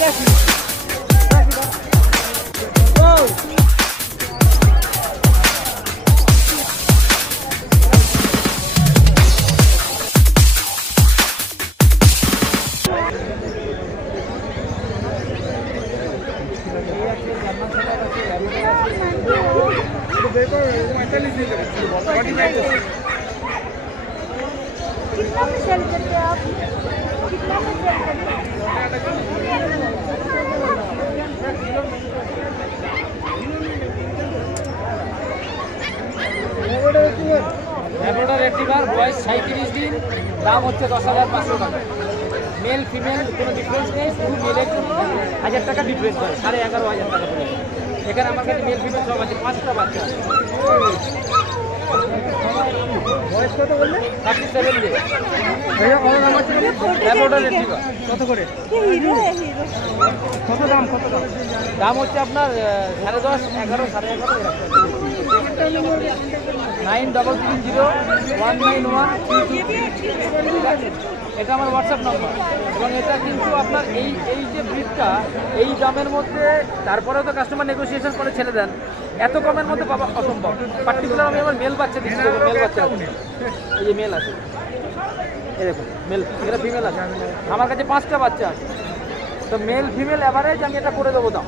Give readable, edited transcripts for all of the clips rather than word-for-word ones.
कितना में सेल करते हैं आप? कितना में सेल करते हैं? ল্যাব্রাডর রেট্রিভার বয়স 37 দিন, দাম হচ্ছে 10,500 টাকা। মেল ফিমেল কোনো ডিফারেন্স নেই, শুধু মেলের জন্য 1000 টাকা ডিফারেন্স হয়, 11,500 টাকা পড়ে। এখানে আমার কাছে মেল ফিমেল সব আছে, 5টা বাচ্চা আছে। বয়স কত বললে? 37 দিন। ল্যাব্রাডর রেট্রিভার কত করে? কত দাম? দাম হচ্ছে আপনার 10.5, 11, 11.5 9330191332। এটা আমার হোয়াটসঅ্যাপ নাম্বার। এবং এটা কিন্তু আপনার এই যে ব্রিডটা এই দামের মধ্যে, তারপরেও তো কাস্টমার নেগোসিয়েশন করে ছেড়ে দেন, এত কমের মধ্যে পাওয়া অসম্ভব। পার্টিকুলার আমি আমার মেল বাচ্চা দিচ্ছি, মেল বাচ্চা এই যে মেল আছে, এই দেখুন মেল, এটা ফিমেল আছে। আমার কাছে 5টা বাচ্চা আছে, তো মেল ফিমেল অ্যাভারেজ আমি এটা করে দেবো দাম।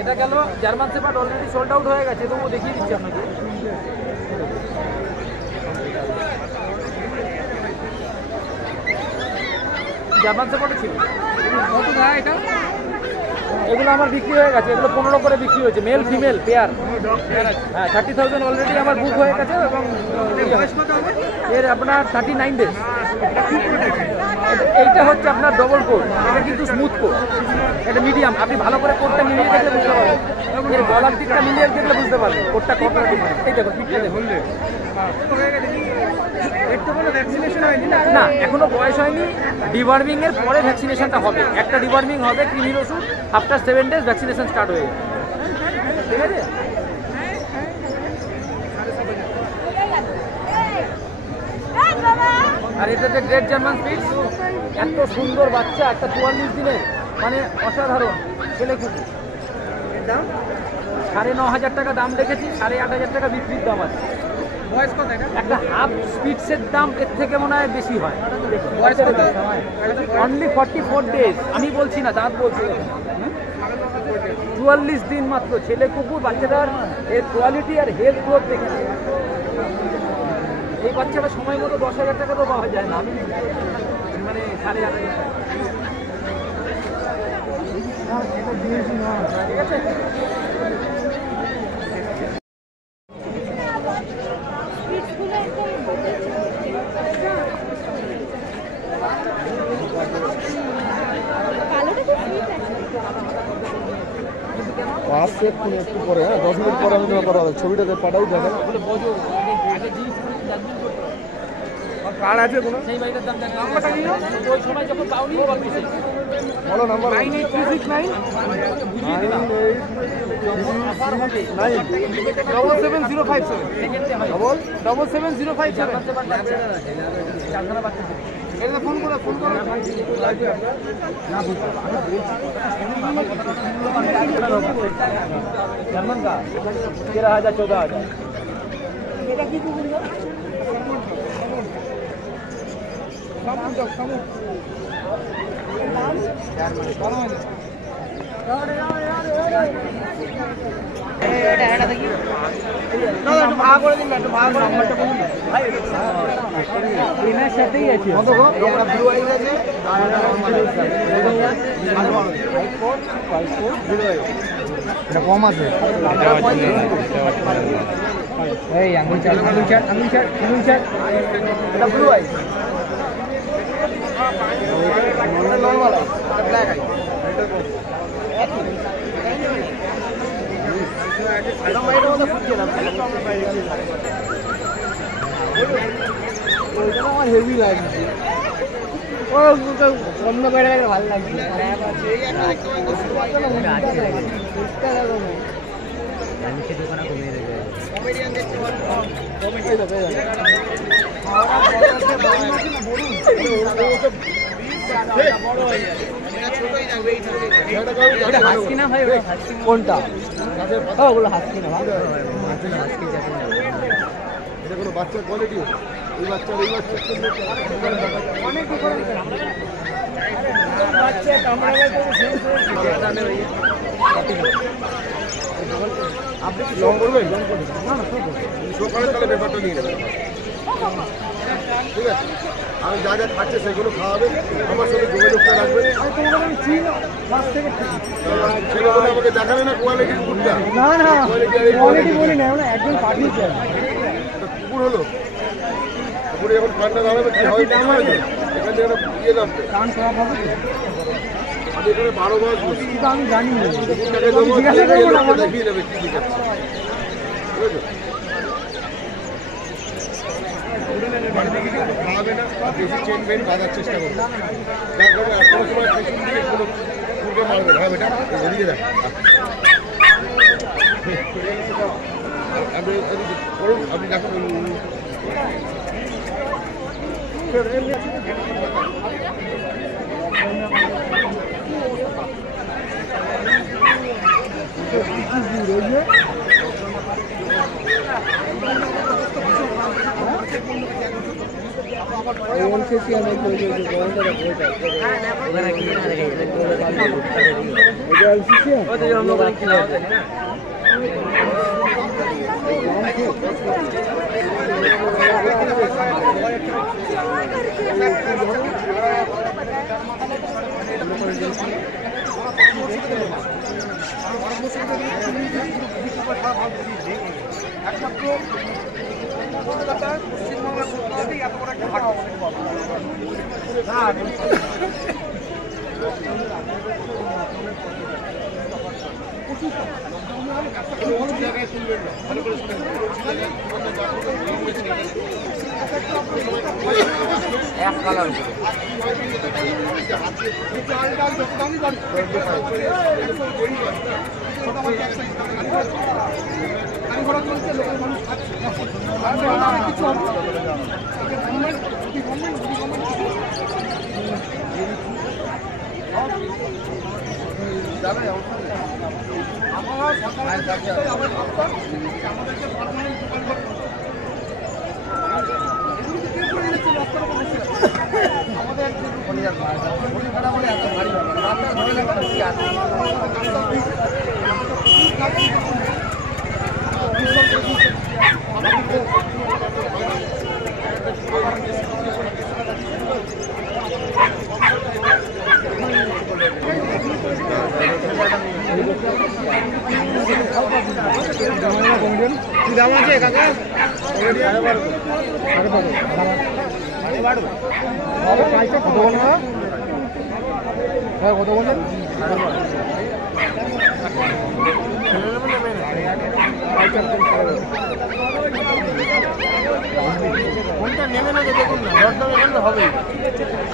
এটা গেল German shepherd, already sold out হয়ে গেছে, তবুও দেখিয়ে দিচ্ছি আপনাকে। জার্মান শেপার্ড ছিল কত টাকা এটা? এগুলো আমার বিক্রি হয়ে গেছে, এগুলো 15 করে বিক্রি হয়েছে, মেল ফিমেল পেয়ার। হ্যাঁ 30,000 অলরেডি আমার বুক হয়ে গেছে। এবং এর আপনার 39 ডেজ। এইটা হচ্ছে আপনার ডবল কোট, এটা কিন্তু স্মুথ কোট, এটা মিডিয়াম। আপনি ভালো করে কোটটা মিলিয়ে দেখলে বুঝতে পারবেন, এর গলার দিকটা মিলিয়ে দেখলে বুঝতে পারবেন কোটটা কতটা ডিফারেন্ট। এই দেখো পিকটা দেখুন। না এখনো বয়স হয়নি, ডিওয়ার্মিং এর পরে ভ্যাকসিনেশনটা হবে। একটা ডিওয়ার্মিং হবে কৃমির ওষুধ, আফটার 7 ডেজ ভ্যাকসিনেশন স্টার্ট হয়ে যাবে। ঠিক আছে? আর এটা যে গ্রেট জার্মান স্পিচ, এত সুন্দর বাচ্চা, একটা 44 দিনের, মানে অসাধারণ ছেলে কুকুর। দাম 9,500 টাকা দাম রেখেছি, 8,500 টাকা বিক্রির দাম আছে। বয়স কত? একটা হাফ স্পিডসের দাম এর থেকে মনে হয় বেশি হয়। অনলি 44 ডেজ, আমি বলছি না, দাঁত বলছি। 44 দিন মাত্র, ছেলে কুকুর। বাচ্চাটার এর কোয়ালিটি আর হেলথ গ্রোথ দেখে এই বাচ্চাটা সময় মতো 10,000 টাকা তো পাওয়া যায় না, আমি মানে 8,500 টাকা। ঠিক আছে? আসছে একটু পরে, হ্যাঁ 10 মিনিট পরে আমি কথা হবে, ছবিটা পাঠাই দেখেন। কার্ড আছে কোনো? সেই বাইরের দাম জানি নাম্বারটা নিও, ওই সময় যখন পাওনি বল দিছি। বলো নাম্বার। 98369 77057 77057 এটা ফোন করো জার্মান का 13,000 14,000 এটা কি কুকুর? কম আছে। এই আঙুল চাট এটা blue eye, normal I, black eye. আমার হেভি লাগছে, অন্য বাইরে ভালো লাগছে। বড় হয়ে যায়। এটা হাস্কি না ভাই? কোনটা? ওগুলো হাস্কি না ভাই। এটা কোনো বাচ্চার কোয়ালিটি, এই বাচ্চার এই বাচ্চা অনেক ডিফারেন্স বাচ্চা কামড়াবে তো আপনি কি লং করবেন? সকালে তাহলে ব্যাপারটা নিয়ে নেবেন, ঠিক আছে? আমি যা যা খাচ্ছে সেগুলো খাওয়াবেন, আমার সাথে যোগাযোগটা রাখবেন। ছেলে বলে আমাকে দেখাবে না কোয়ালিটির কুকুরটা? না না কোয়ালিটি বলি না, একজন পাঠিয়েছে। কুকুর হলো, কুকুরে যখন ঠান্ডা দাঁড়াবে কি হয় জানা আছে? এখান থেকে একটা ইয়ে নামবে, কান খারাপ হবে তো? আমি এখানে 12 মাস বসি। কিন্তু আমি জানি না, কুকুরটাকে দেবো, জিজ্ঞাসা করবো না, লোককে দেখিয়ে নেবে কি দেখাচ্ছে, ঠিক আছে? বাড়িতে কিছু খাওয়াবে না, বেশি চেন বেন বাঁধার চেষ্টা করবে, যার কারণে একটা সময় পেছন দিকে কোনো কুকুরকে মারবে না, বেটা এদিকে দেখ। আপনি করুন, আপনি দেখুন। এক কালার কি দাম আছে কাকা? কত বলেন? হ্যাঁ কত বলেন? কোনটা নেবে না দেখুন না, দরদাম এখানে হবেই,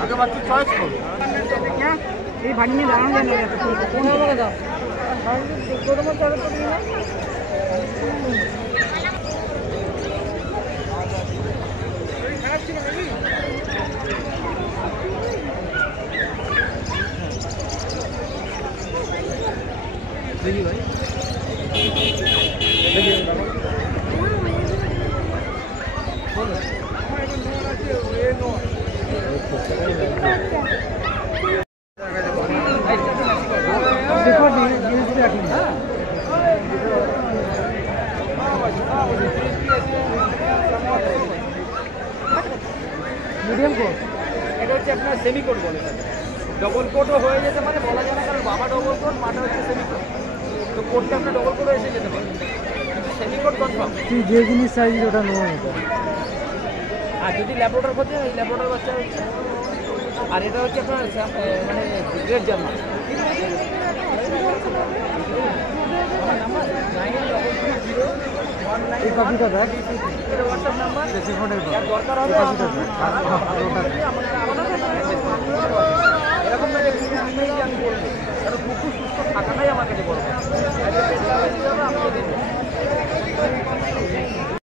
আগে বাচ্চা চয়েস করুন। এই ভাড়ি নিয়ে দাঁড়ানো যায় না, কোন জায়গায় দাও দেখি ভাই, মিডিয়াম কোট, এটা হচ্ছে আপনার সেমি কোট বলে। ডবল কোটও হয়ে যেতে পারে, বলা যায় না, কারণ বাবা ডবল কোট, মাটা হচ্ছে সেমি কোট। তো কোটটা আপনার ডবল কোটও এসে যেতে পারে, কিন্তু সেমি কোট কনফার্ম। তুই যে জিনিস সাইজ ওটা নেওয়া হতো। আর যদি ল্যাবরেটর খোঁজে, ওই ল্যাবরেটর বাচ্চা হচ্ছে। আর এটা হচ্ছে আপনার মানে গ্রেট জার্মান। এই কপিটা দেখ, এটা হোয়াটসঅ্যাপ নাম্বার, দরকার হবে এরকম না যে কুকুর নেই আমি বলবো, কারণ কুকুর সুস্থ থাকাটাই আমার কাছে বড়।